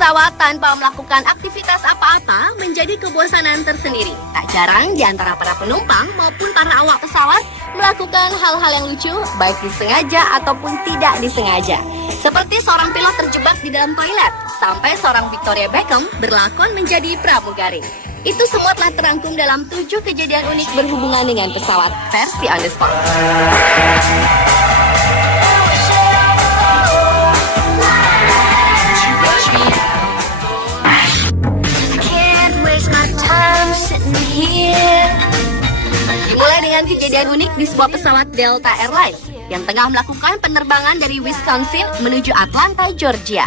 pesawat tanpa melakukan aktivitas apa-apa menjadi kebosanan tersendiri. Tak jarang di antara para penumpang maupun para awak pesawat melakukan hal-hal yang lucu, baik disengaja ataupun tidak disengaja. Seperti seorang pilot terjebak di dalam toilet, sampai seorang Victoria Beckham berlakon menjadi pramugari. Itu semua telah terangkum dalam 7 kejadian unik berhubungan dengan pesawat versi On The Spot. Dimulai dengan kejadian unik di sebuah pesawat Delta Airlines yang tengah melakukan penerbangan dari Wisconsin menuju Atlanta, Georgia.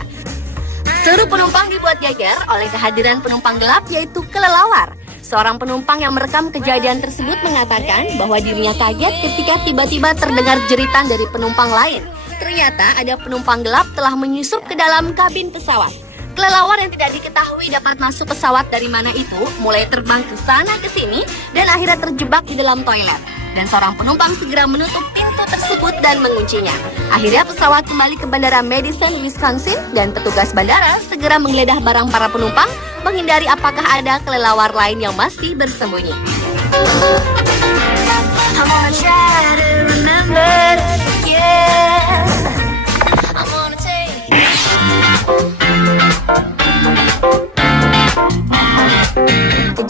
Seluruh penumpang dibuat geger oleh kehadiran penumpang gelap, yaitu kelelawar. Seorang penumpang yang merekam kejadian tersebut mengatakan bahwa dirinya kaget ketika tiba-tiba terdengar jeritan dari penumpang lain. Ternyata ada penumpang gelap telah menyusup ke dalam kabin pesawat. Kelelawar yang tidak diketahui dapat masuk pesawat dari mana itu mulai terbang ke sana ke sini dan akhirnya terjebak di dalam toilet. Dan seorang penumpang segera menutup pintu tersebut dan menguncinya. Akhirnya pesawat kembali ke Bandara Madison, Wisconsin, dan petugas bandara segera menggeledah barang para penumpang, menghindari apakah ada kelelawar lain yang masih bersembunyi.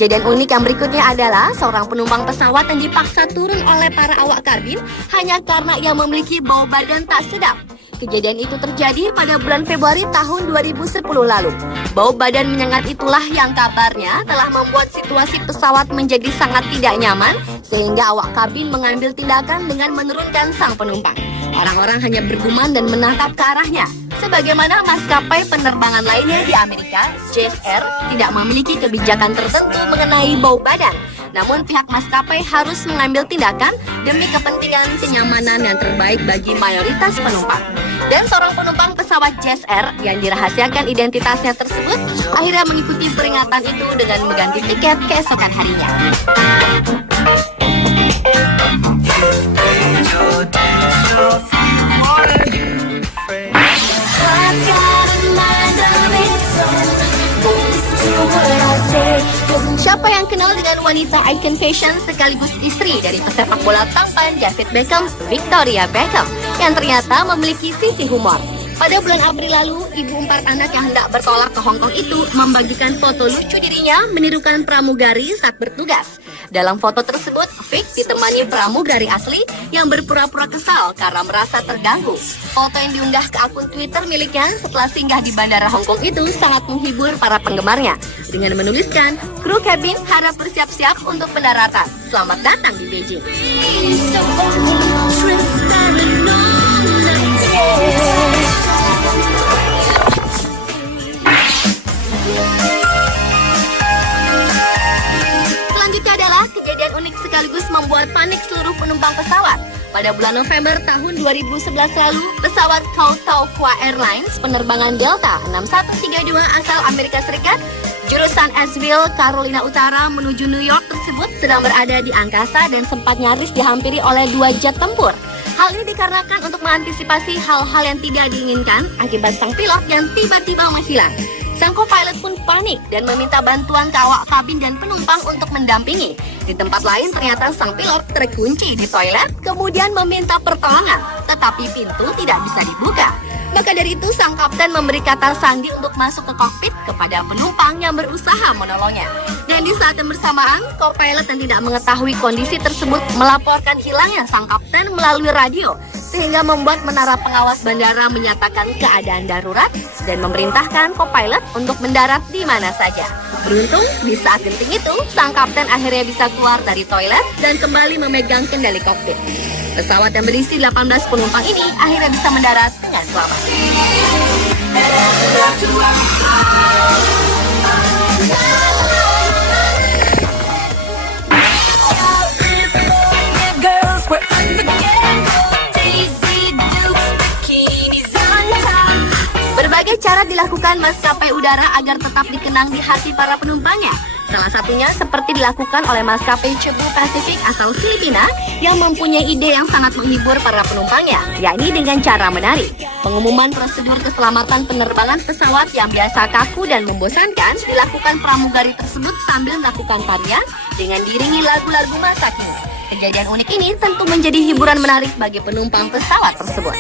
Kejadian unik yang berikutnya adalah seorang penumpang pesawat yang dipaksa turun oleh para awak kabin hanya karena ia memiliki bau badan tak sedap. Kejadian itu terjadi pada bulan Februari tahun 2010 lalu. Bau badan menyengat itulah yang kabarnya telah membuat situasi pesawat menjadi sangat tidak nyaman sehingga awak kabin mengambil tindakan dengan menurunkan sang penumpang. Orang-orang hanya bergumam dan menatap ke arahnya. Sebagaimana maskapai penerbangan lainnya di Amerika, JSR tidak memiliki kebijakan tertentu mengenai bau badan. Namun pihak maskapai harus mengambil tindakan demi kepentingan kenyamanan yang terbaik bagi mayoritas penumpang. Dan seorang penumpang pesawat JSR yang dirahasiakan identitasnya tersebut akhirnya mengikuti peringatan itu dengan mengganti tiket keesokan harinya. Siapa yang kenal dengan wanita icon fashion sekaligus istri dari pesepak bola tampan David Beckham, Victoria Beckham, yang ternyata memiliki sisi humor. Pada bulan April lalu, ibu 4 anak yang hendak bertolak ke Hong Kong itu membagikan foto lucu dirinya menirukan pramugari saat bertugas. Dalam foto tersebut, Vic ditemani pramugari asli yang berpura-pura kesal karena merasa terganggu. Foto yang diunggah ke akun Twitter miliknya setelah singgah di bandara Hong Kong itu sangat menghibur para penggemarnya dengan menuliskan, kru kabin harap bersiap-siap untuk pendaratan. Selamat datang di Beijing. Selanjutnya adalah kejadian unik sekaligus membuat panik seluruh penumpang pesawat. Pada bulan November tahun 2011 lalu, pesawat Kautokewa Airlines penerbangan Delta 6132 asal Amerika Serikat jurusan Asheville, Carolina Utara menuju New York tersebut sedang berada di angkasa dan sempat nyaris dihampiri oleh 2 jet tempur. Hal ini dikarenakan untuk mengantisipasi hal-hal yang tidak diinginkan akibat sang pilot yang tiba-tiba menghilang. Sang co-pilot pun panik dan meminta bantuan ke awak kabin dan penumpang untuk mendampingi. Di tempat lain ternyata sang pilot terkunci di toilet, kemudian meminta pertolongan, tetapi pintu tidak bisa dibuka. Maka dari itu sang kapten memberi kata sandi untuk masuk ke kokpit kepada penumpang yang berusaha menolongnya. Dan di saat yang bersamaan, co-pilot yang tidak mengetahui kondisi tersebut melaporkan hilangnya sang kapten melalui radio, sehingga membuat menara pengawas bandara menyatakan keadaan darurat dan memerintahkan co-pilot untuk mendarat di mana saja. Beruntung, di saat genting itu, sang kapten akhirnya bisa keluar dari toilet dan kembali memegang kendali kokpit. Pesawat yang berisi 18 penumpang ini akhirnya bisa mendarat dengan selamat. Berbagai cara dilakukan maskapai udara agar tetap dikenang di hati para penumpangnya. Salah satunya seperti dilakukan oleh maskapai Cebu Pacific asal Filipina yang mempunyai ide yang sangat menghibur para penumpangnya, yakni dengan cara menari. Pengumuman prosedur keselamatan penerbangan pesawat yang biasa kaku dan membosankan dilakukan pramugari tersebut sambil melakukan tarian dengan diiringi lagu-lagu masa kini. Kejadian unik ini tentu menjadi hiburan menarik bagi penumpang pesawat tersebut.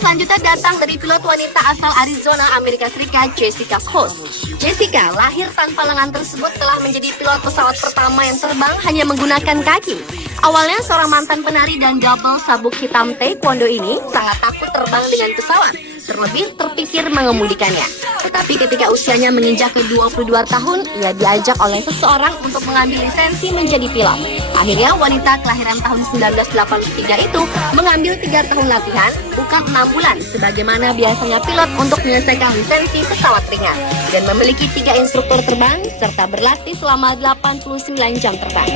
Selanjutnya datang dari pilot wanita asal Arizona, Amerika Serikat, Jessica Host. Jessica, lahir tanpa lengan tersebut, telah menjadi pilot pesawat pertama yang terbang hanya menggunakan kaki. Awalnya seorang mantan penari dan double sabuk hitam taekwondo ini sangat takut terbang dengan pesawat, terlebih terpikir mengemudikannya. Tetapi ketika usianya menginjak ke 22 tahun, ia diajak oleh seseorang untuk mengambil lisensi menjadi pilot. Akhirnya wanita kelahiran tahun 1983 itu mengambil 3 tahun latihan, bukan 6 bulan sebagaimana biasanya pilot untuk menyelesaikan lisensi pesawat ringan, dan memiliki 3 instruktur terbang serta berlatih selama 89 jam terbang.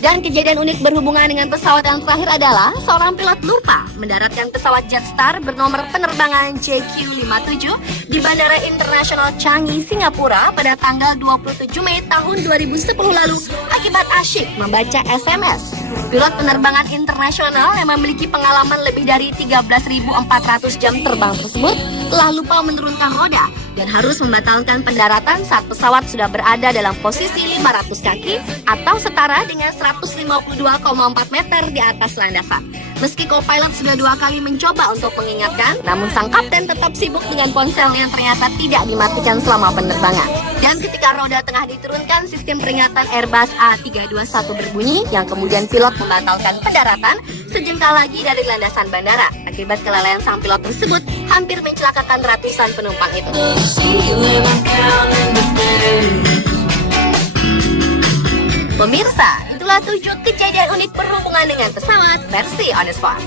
Dan kejadian unik berhubungan dengan pesawat yang terakhir adalah seorang pilot lupa mendaratkan pesawat Jetstar bernomor penerbangan JQ57 di Bandara Internasional Changi, Singapura pada tanggal 27 Mei tahun 2010 lalu akibat asyik membaca SMS. Pilot penerbangan internasional yang memiliki pengalaman lebih dari 13.400 jam terbang tersebut telah lupa menurunkan roda dan harus membatalkan pendaratan saat pesawat sudah berada dalam posisi 500 kaki atau setara dengan 152,4 meter di atas landasan. Meski co-pilot sudah 2 kali mencoba untuk mengingatkan, namun sang kapten tetap sibuk dengan ponsel yang ternyata tidak dimatikan selama penerbangan. Dan ketika roda tengah diturunkan, sistem peringatan Airbus A321 berbunyi yang kemudian pilot membatalkan pendaratan sejengkal lagi dari landasan bandara. Akibat kelalaian sang pilot tersebut, hampir mencelakakan ratusan penumpang itu. Pemirsa, itulah 7 kejadian unik berhubungan dengan pesawat versi On The Spot.